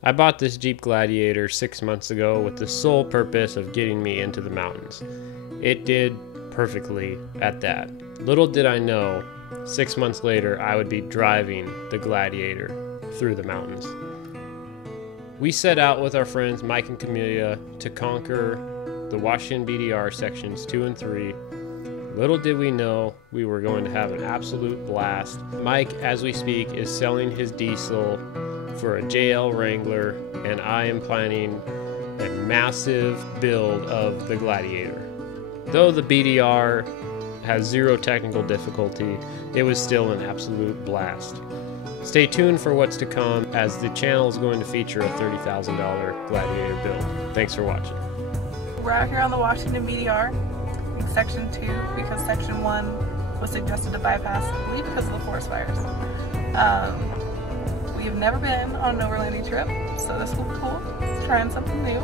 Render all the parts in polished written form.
I bought this Jeep Gladiator 6 months ago with the sole purpose of getting me into the mountains. It did perfectly at that. Little did I know, 6 months later I would be driving the Gladiator through the mountains. We set out with our friends Mike and Camelia to conquer the Washington WABDR sections 2 and 3. Little did we know we were going to have an absolute blast. Mike, as we speak, is selling his diesel for a JL Wrangler, and I am planning a massive build of the Gladiator. Though the BDR has zero technical difficulty, it was still an absolute blast. Stay tuned for what's to come, as the channel is going to feature a $30,000 Gladiator build. Thanks for watching. We're out here on the Washington BDR, in Section 2, because Section 1 was suggested to bypass, I believe because of the forest fires. We have never been on an overlanding trip, so this will be cool. It's trying something new.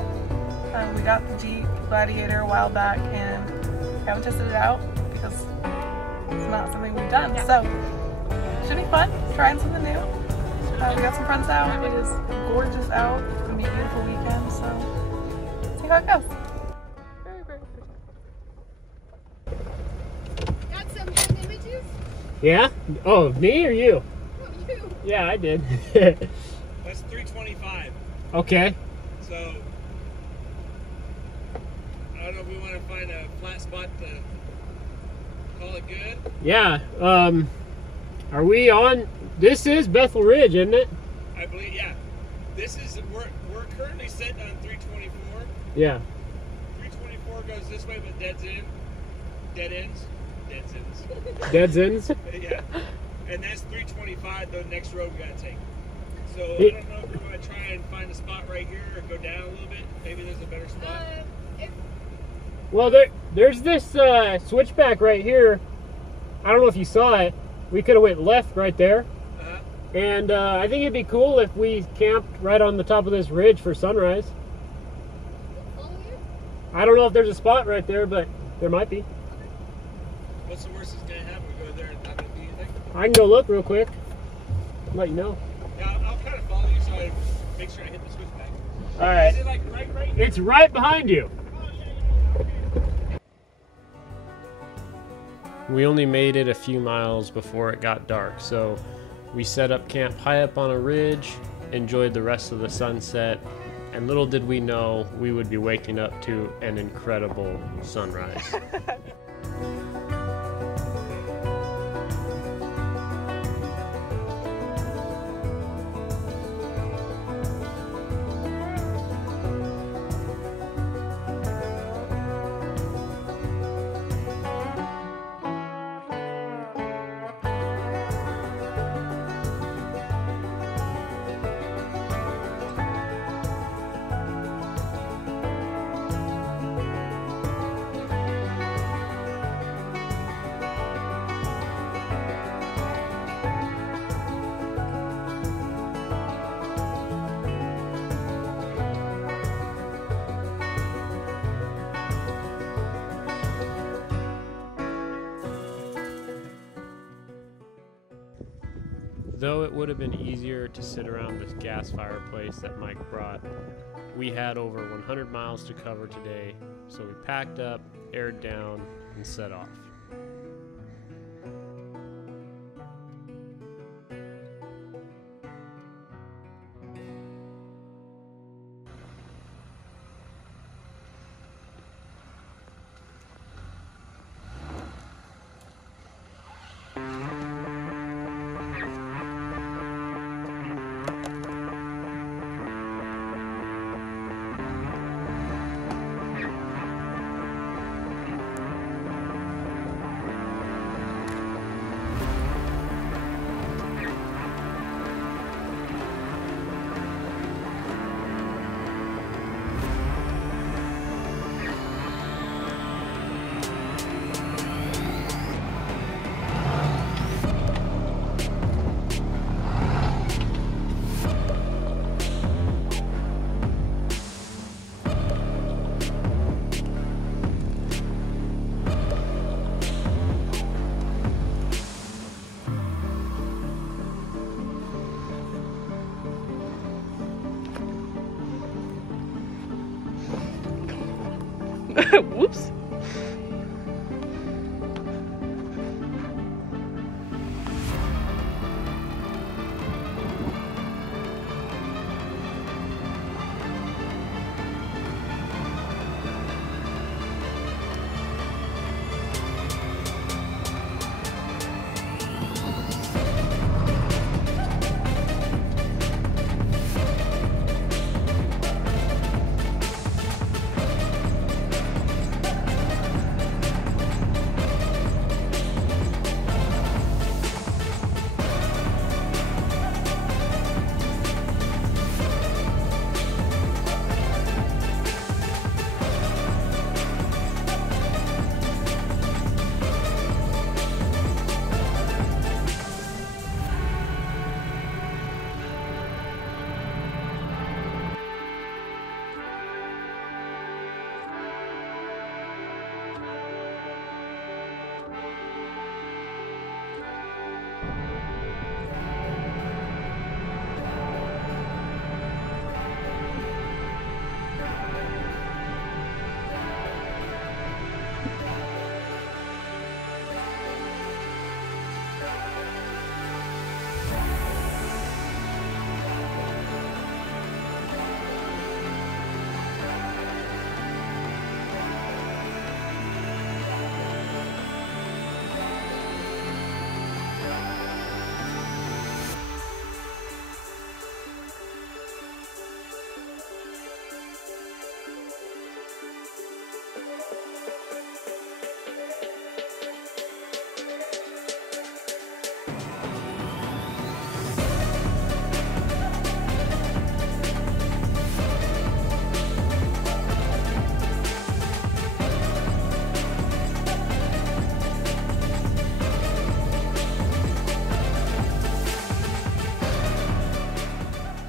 We got the Jeep Gladiator a while back and haven't tested it out because it's not something we've done. So, should be fun, trying something new. We got some friends out, it is gorgeous out. It's going to be a beautiful weekend, so let's see how it goes. Got some good images? Yeah? Oh, me or you? Oh, you. Yeah, I did. That's 325. Okay. So, I don't know if we want to find a flat spot to call it good. Yeah. Are we on? This is Bethel Ridge, isn't it? I believe, yeah. This is, we're currently sitting on 324. Yeah. 324 goes this way, but dead ends. Dead ends. Dead ends? Yeah. And that's 325, the next road we gotta take. So I don't know if we're gonna try and find a spot right here or go down a little bit. Maybe there's a better spot. Well, there's this switchback right here. I don't know if you saw it. We could have went left right there. And I think it'd be cool if we camped right on the top of this ridge for sunrise. I don't know if there's a spot right there, but there might be. What's the worst that's gonna happen? We go there and not gonna be anything? I can go look real quick. Let you know. Yeah, I'll kind of follow you so I make sure I hit the switchback. All right. Is it like right here? It's right behind you. We only made it a few miles before it got dark, so we set up camp high up on a ridge, enjoyed the rest of the sunset, and little did we know we would be waking up to an incredible sunrise. Though it would have been easier to sit around this gas fireplace that Mike brought, we had over 100 miles to cover today, so we packed up, aired down, and set off. Whoops.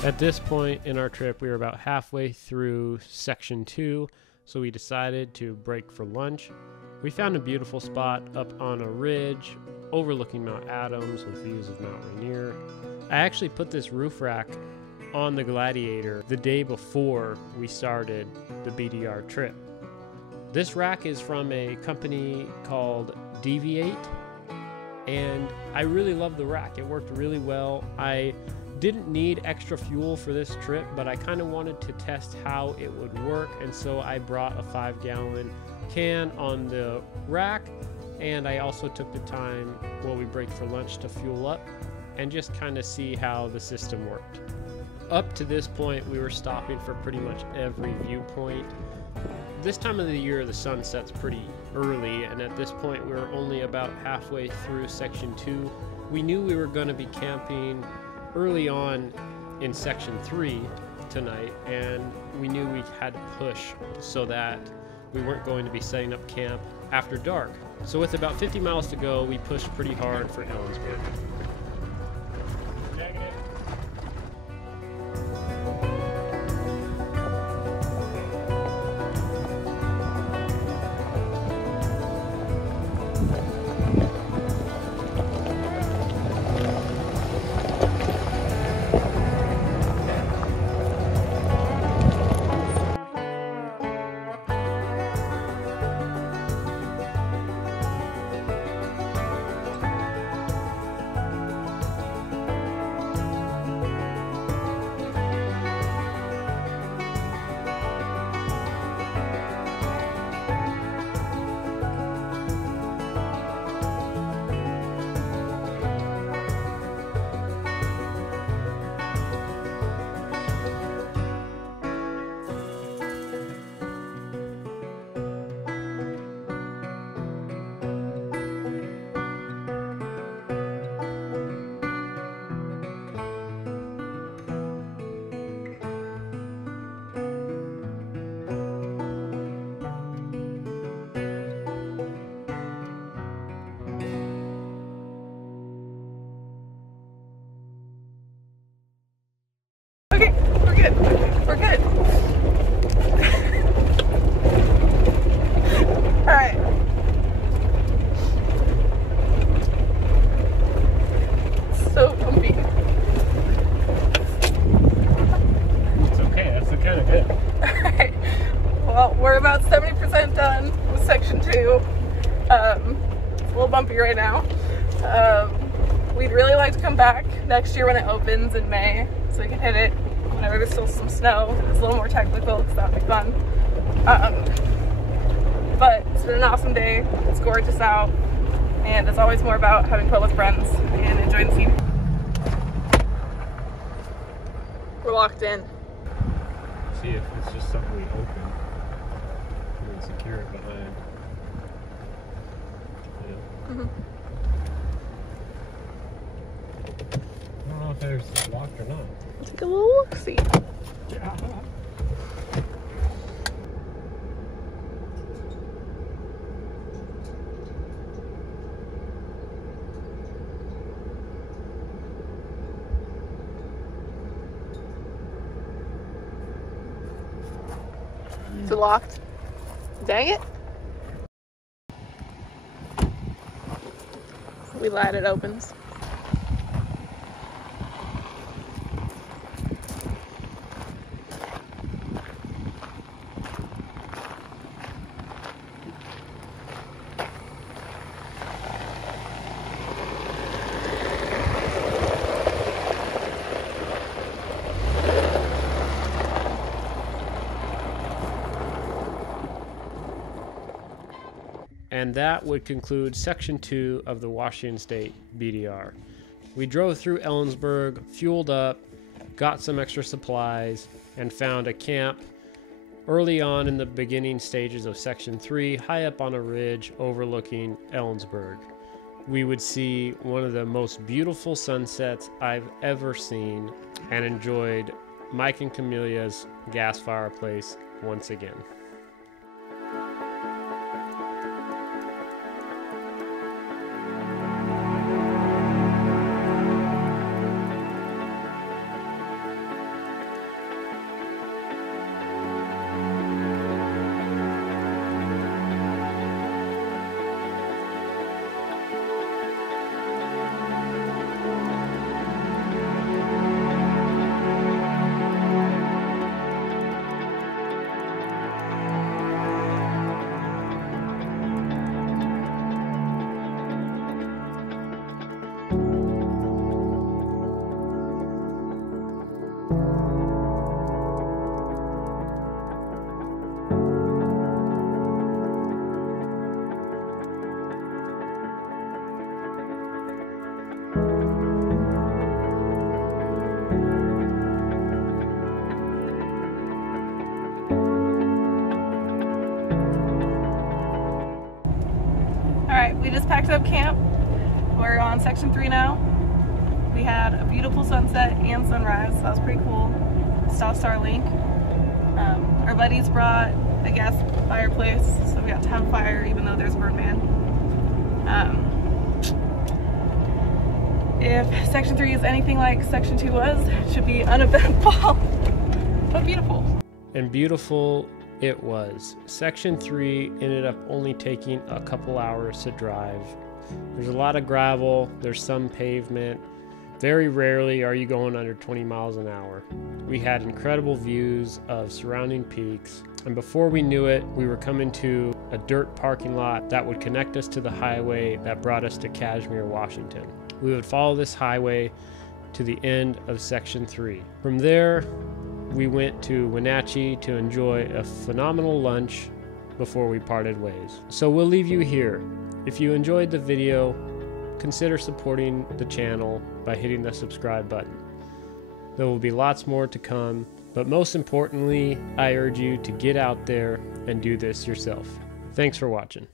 At this point in our trip, we were about halfway through section 2, so we decided to break for lunch. We found a beautiful spot up on a ridge overlooking Mount Adams with views of Mount Rainier. I actually put this roof rack on the Gladiator the day before we started the BDR trip. This rack is from a company called Deviate, and I really love the rack. It worked really well. I didn't need extra fuel for this trip, but I kind of wanted to test how it would work, and so I brought a 5-gallon can on the rack, and I also took the time while we break for lunch to fuel up and just kind of see how the system worked. Up to this point, we were stopping for pretty much every viewpoint. This time of the year, the sun sets pretty early, and at this point, we were only about halfway through section 2. We knew we were going to be camping early on in section 3 tonight, and we knew we had to push so that we weren't going to be setting up camp after dark. So with about 50 miles to go, we pushed pretty hard for Ellensburg. Okay, we're good. We're good. Alright. So comfy. It's okay, that's kind of good. Alright. Well, we're about 70% 100% done with section 2. It's a little bumpy right now. We'd really like to come back next year when it opens in May, so we can hit it whenever there's still some snow. It's a little more technical, because that would be fun. But it's been an awesome day. It's gorgeous out, and it's always more about having fun with friends and enjoying the scene. We're locked in. See if it's just something we open and then secure it behind. Yeah. Mm-hmm. I don't know if there's locked or not. Let's take a little look-see. Yeah. Is it locked? Dang it. We lied, it opens. And that would conclude section 2 of the Washington State BDR. We drove through Ellensburg, fueled up, got some extra supplies, and found a camp early on in the beginning stages of section 3, high up on a ridge overlooking Ellensburg. We would see one of the most beautiful sunsets I've ever seen, and enjoyed Mike and Camelia's gas fireplace once again. Alright, we just packed up camp. We're on section 3 now. We had a beautiful sunset and sunrise, so that was pretty cool. Saw Starlink. Our buddies brought a gas fireplace, so we got to have fire even though there's Birdman. If section 3 is anything like section 2 was, it should be uneventful, but beautiful. And beautiful it was. Section 3 ended up only taking a couple hours to drive. There's a lot of gravel, there's some pavement. Very rarely are you going under 20 miles an hour. We had incredible views of surrounding peaks, and before we knew it, we were coming to a dirt parking lot that would connect us to the highway that brought us to Kashmere, Washington. We would follow this highway to the end of section 3. From there, we went to Wenatchee to enjoy a phenomenal lunch before we parted ways. So we'll leave you here. If you enjoyed the video, consider supporting the channel by hitting the subscribe button. There will be lots more to come, but most importantly, I urge you to get out there and do this yourself. Thanks for watching.